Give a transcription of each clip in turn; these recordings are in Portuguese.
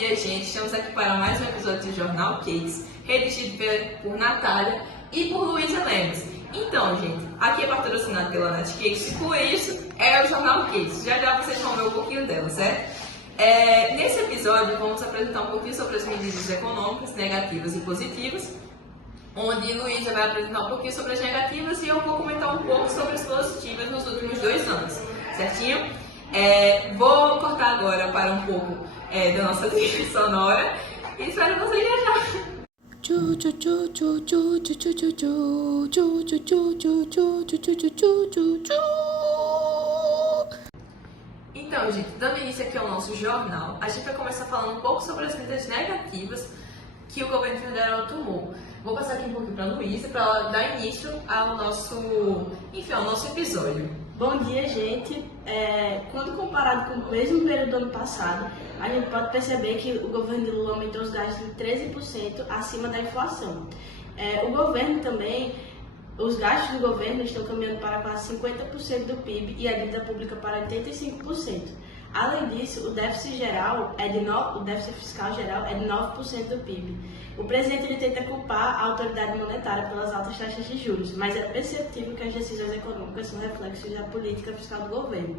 dia, gente. Estamos aqui para mais um episódio do Jornal Cakes, redigido por Natália e por Luísa Lemos. Então, gente, aqui é patrocinado pela Nat Cakes e por isso é o Jornal Cakes. Já já vocês vão ver um pouquinho dela, certo? Nesse episódio vamos apresentar um pouquinho sobre as medidas econômicas, negativas e positivas, onde Luísa vai apresentar um pouquinho sobre as negativas e eu vou comentar um pouco sobre as positivas nos últimos 2 anos, certinho? Vou cortar agora para um pouco da nossa trilha sonora e espero vocês já já. Então, gente, dando início aqui ao nosso jornal, a gente vai começar falando um pouco sobre as medidas negativas que o governo federal tomou. Vou passar aqui um pouquinho para a Luísa para ela dar início ao nosso episódio. Bom dia, gente. Quando comparado com o mesmo período do ano passado, a gente pode perceber que o governo de Lula aumentou os gastos em 13% acima da inflação. Os gastos do governo estão caminhando para quase 50% do PIB e a dívida pública para 85%. Além disso, o déficit fiscal geral é de 9% do PIB. O presidente tenta culpar a autoridade monetária pelas altas taxas de juros, mas é perceptível que as decisões econômicas são reflexos da política fiscal do governo.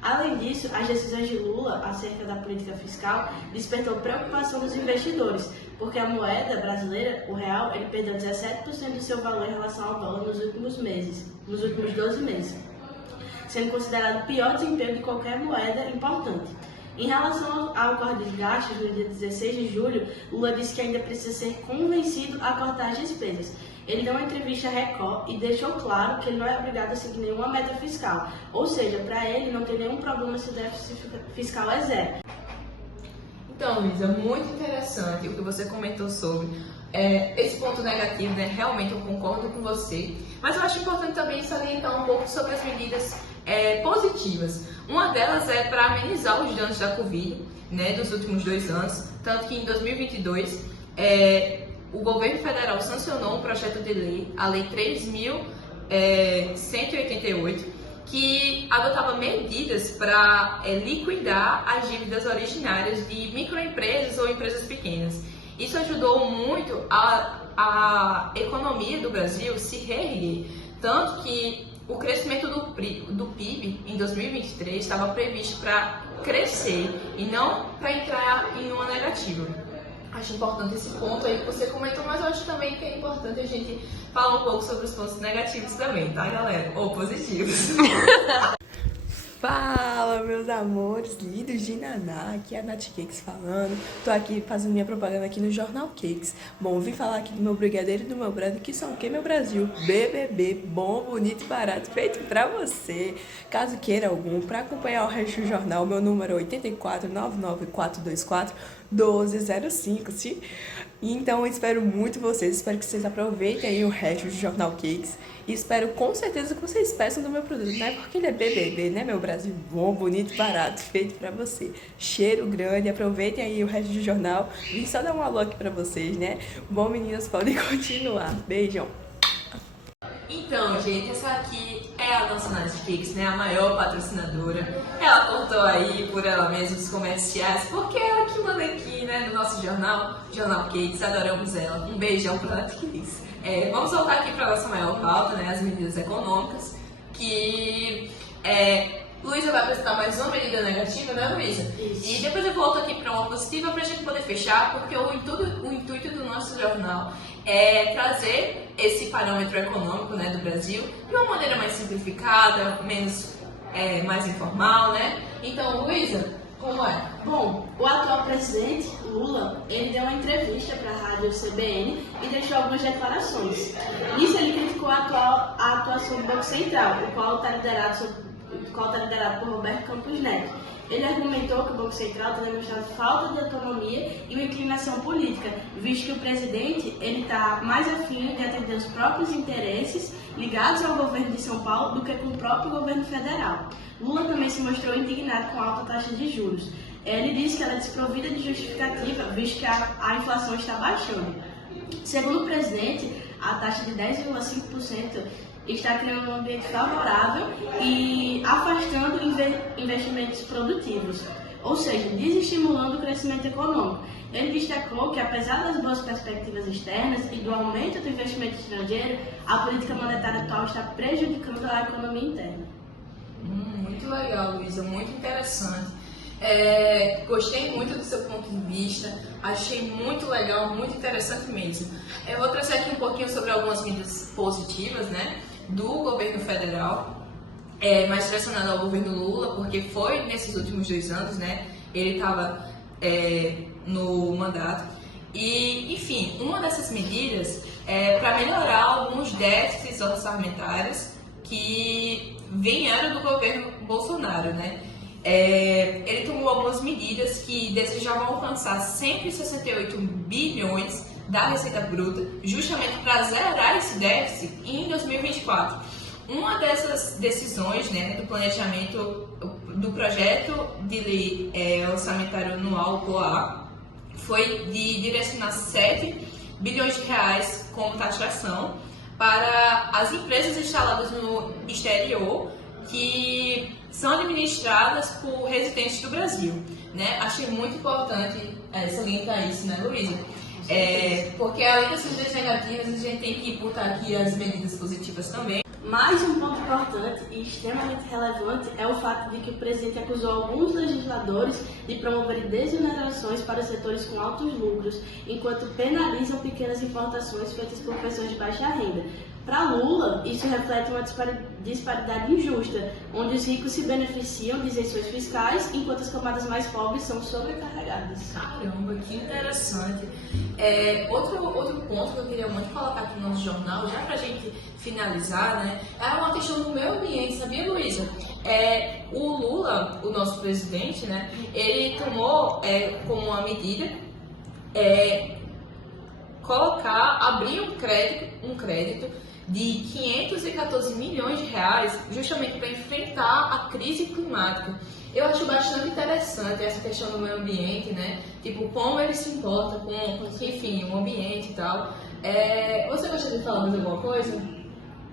Além disso, as decisões de Lula acerca da política fiscal despertou preocupação dos investidores, porque a moeda brasileira, o real, ele perdeu 17% do seu valor em relação ao dólar nos últimos 12 meses, sendo considerado o pior desempenho de qualquer moeda importante. Em relação ao corte de gastos, no dia 16 de julho, Lula disse que ainda precisa ser convencido a cortar as despesas. Ele deu uma entrevista à Record e deixou claro que ele não é obrigado a seguir nenhuma meta fiscal, ou seja, para ele não tem nenhum problema se o déficit fiscal é zero. Então, Luísa, muito interessante o que você comentou sobre esse ponto negativo, né? Realmente eu concordo com você, mas eu acho importante também salientar um pouco sobre as medidas positivas. Uma delas é para amenizar os danos da Covid, né, dos últimos 2 anos, tanto que em 2022 o governo federal sancionou um projeto de lei, a Lei 3.188, que adotava medidas para liquidar as dívidas originárias de microempresas ou empresas pequenas. Isso ajudou muito a economia do Brasil se reerguer, tanto que o crescimento do PIB em 2023 estava previsto para crescer e não para entrar em uma negativa. Acho importante esse ponto aí que você comentou, mas eu acho também que é importante a gente falar um pouco sobre os pontos negativos também, tá, galera? Ou positivos. Fala, meus amores lindos de Naná, aqui é a Nat Cakes falando. Tô aqui fazendo minha propaganda aqui no Jornal Cakes. Bom, vim falar aqui do meu brigadeiro e do meu brando, que são o que, meu Brasil? BBB, bom, bonito e barato, feito pra você. Caso queira algum, pra acompanhar o resto do jornal, meu número é 84994241205, sim? Então, eu espero muito vocês, espero que vocês aproveitem aí o resto do Jornal Cakes. E espero com certeza que vocês peçam do meu produto, né? Porque ele é BBB, né, meu Brasil? Bom, bonito, barato, feito pra você. Cheiro grande, aproveitem aí o resto do jornal. Vim só dar um alô aqui pra vocês, né? Bom, meninas, podem continuar. Beijão. Então, gente, essa aqui é a nossa Nat Cakes, né? A maior patrocinadora. Ela cortou aí por ela mesma os comerciais, porque ela que manda aqui, né, no nosso Jornal Cakes. Adoramos ela. Um beijão pra Nat Cakes. Vamos voltar aqui para a nossa maior pauta, né, as medidas econômicas, que Luísa vai apresentar mais uma medida negativa, né, Luísa? Isso. E depois eu volto aqui para uma positiva para a gente poder fechar, porque o intuito do nosso jornal é trazer esse parâmetro econômico, né, do Brasil de uma maneira mais simplificada, mais informal, né? Então, Luísa, como é? Bom, o atual presidente, Lula, ele deu uma entrevista para a rádio CBN e deixou algumas declarações. Nisso ele criticou a atuação do Banco Central, o qual está liderado por Roberto Campos Neto. Ele argumentou que o Banco Central tem demonstrado falta de autonomia e uma inclinação política, visto que o presidente está mais afim de atender os próprios interesses ligados ao governo de São Paulo do que com o próprio governo federal. Lula também se mostrou indignado com a alta taxa de juros. Ele disse que ela é desprovida de justificativa, visto que a inflação está baixando. Segundo o presidente, a taxa de 10,5% está criando um ambiente favorável e afastando investimentos produtivos. ou seja, desestimulando o crescimento econômico. Ele destacou que, apesar das boas perspectivas externas e do aumento do investimento estrangeiro, a política monetária atual está prejudicando a economia interna. Muito legal, Luísa, muito interessante. Gostei muito do seu ponto de vista, achei muito legal, muito interessante mesmo. Eu vou trazer aqui um pouquinho sobre algumas medidas positivas, né, do governo federal, mais direcionado ao governo Lula, porque foi nesses últimos 2 anos, né, ele estava no mandato. E, enfim, uma dessas medidas é para melhorar alguns déficits orçamentários que vieram do governo Bolsonaro, né? Ele tomou algumas medidas que desejavam alcançar 168 bilhões da Receita Bruta, justamente para zerar esse déficit em 2024. Uma dessas decisões, né, do planejamento do projeto de lei orçamentário anual, POA, foi de direcionar 7 bilhões de reais como taxação para as empresas instaladas no exterior que são administradas por residentes do Brasil, né? Achei muito importante salientar isso, né, Luísa? Porque além dessas medidas negativas, a gente tem que botar aqui as medidas positivas também. Mais um ponto importante e extremamente relevante é o fato de que o presidente acusou alguns legisladores de promover desonerações para setores com altos lucros, enquanto penalizam pequenas importações feitas por pessoas de baixa renda. Para Lula, isso reflete uma disparidade injusta, onde os ricos se beneficiam de isenções fiscais, enquanto as camadas mais pobres são sobrecarregadas. Caramba, que interessante. Outro ponto que eu queria muito colocar aqui no nosso jornal, já pra gente finalizar, né, é uma questão do meio ambiente, sabia, Luísa? O Lula, o nosso presidente, né, ele tomou como uma medida abrir um crédito de 514 milhões de reais justamente para enfrentar a crise climática. Eu acho bastante interessante essa questão do meio ambiente, né? Tipo, como ele se importa com enfim, o ambiente e tal. Você gostaria de falar mais alguma coisa?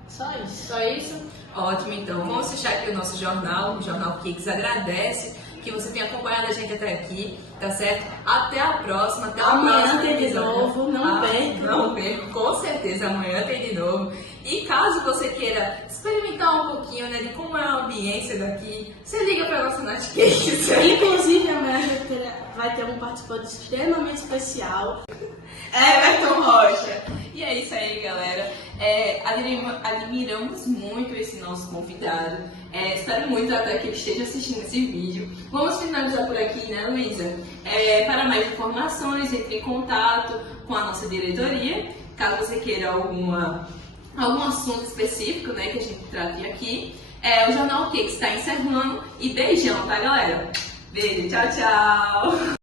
Só isso. Só isso? Ótimo, então. Vamos fechar aqui o nosso jornal. O Jornal Kicks agradece que você tenha acompanhado a gente até aqui, tá certo? Até a próxima, até o próximo tem de episódio. novo, não perca. Não perca, com certeza, amanhã tem de novo. E caso você queira experimentar um pouquinho, né, de como é a ambiência daqui, você liga pra nossa Nath Cakes. Inclusive, amanhã a gente vai ter um participante extremamente especial. Everton Rocha. E é isso aí, galera. Admiramos muito esse nosso convidado. Espero muito até que ele esteja assistindo esse vídeo. Vamos finalizar por aqui, né, Luísa? Para mais informações, entre em contato com a nossa diretoria. Caso você queira algum assunto específico, né, que a gente trate aqui. O Jornal Kicks está encerrando. E beijão, tá, galera? Beijo, tchau, tchau!